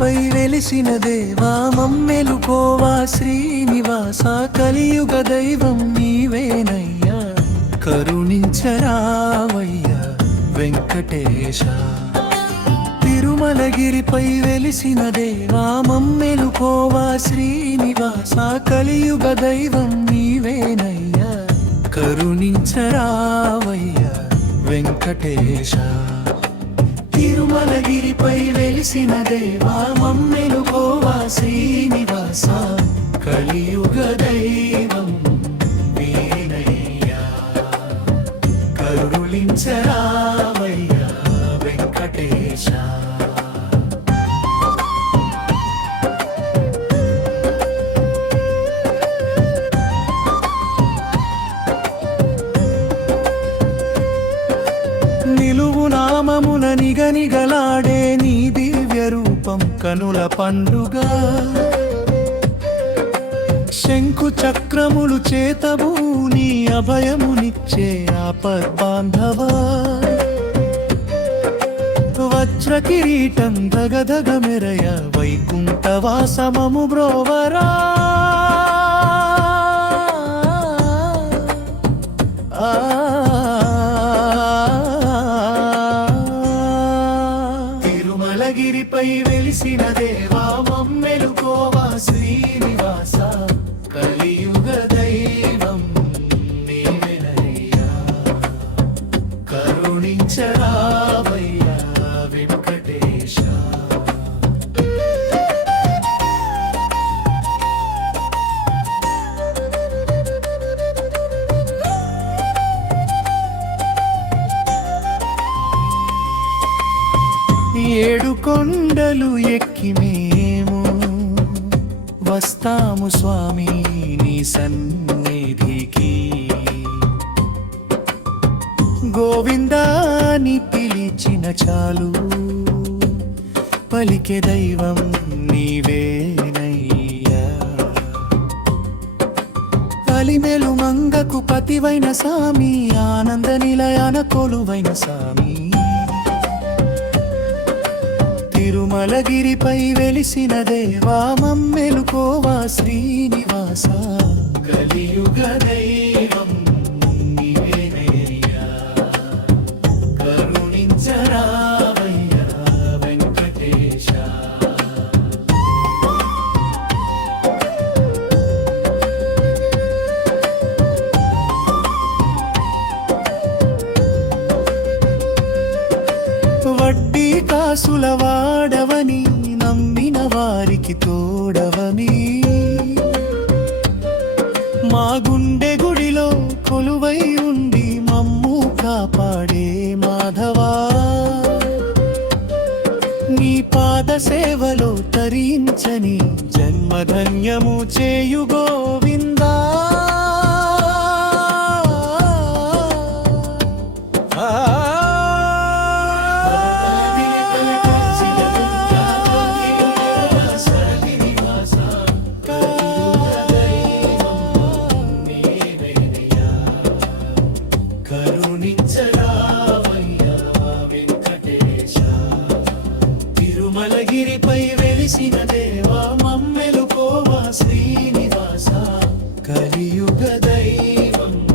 మంగళగిరిపై వెలిసిన దేవా మమ్మెలుకోవా శ్రీనివాస కలియుగ దైవం నీవేనయ్యా. కరుణించరావయ్యా వెంకటేశ. తిరుమలగిరిపై వెలిసిన దేవా మమ్మెలుకోవా శ్రీనివాస కలియుగ దైవం నీవేనయ్యా. కరుణించరావయ్యా వెంకటేశ. తిరుమలగిరిపై వెలిసిన దేవా మమ్మెను మమ్మెలుకోవా శ్రీనివాస. కలియుగ దైవం వీనయ్యా కరుణించరావయ్యా వెంకటేశా. నిలువు నామమున నిగనిగలాడే నీ దివ్య రూపం కనుల పండుగ. శంకు చక్రములు చేతబూని అభయమునిచ్చే ఆపద్బాంధవ వజ్ర కిరీటం దగదగ మెరయ వైకుంఠవాసమము బ్రోవరా. తిరుమలగిరిపై దేవా మమ్మెలుకోవా శ్రీ కొండలు ఎక్కి మేము వస్తాము స్వామి నీ సన్నిధికి. గోవిందాని పిలిచిన చాలు పలికే దైవం నీవేనయ్యా. కలిమెలు మంగకు పతివైన సామి ఆనంద నిలయాన కొలువైన సామి తిరుమలగిరిపై వెలిసిన దేవా మమ్మెలుకోవా శ్రీనివాస కలియుగ దైవం నీవేనయ్యా. కరుణించరావయ్యా వెంకటేశ వడ్డీ కాసుల మా గుండె గుడిలో కొలువై ఉండి మమ్ము కాపాడే మాధవా. నీ పాద సేవలో తరించని జన్మధన్యము చేయు గోవిందా. കലിയുഗ ദൈവം.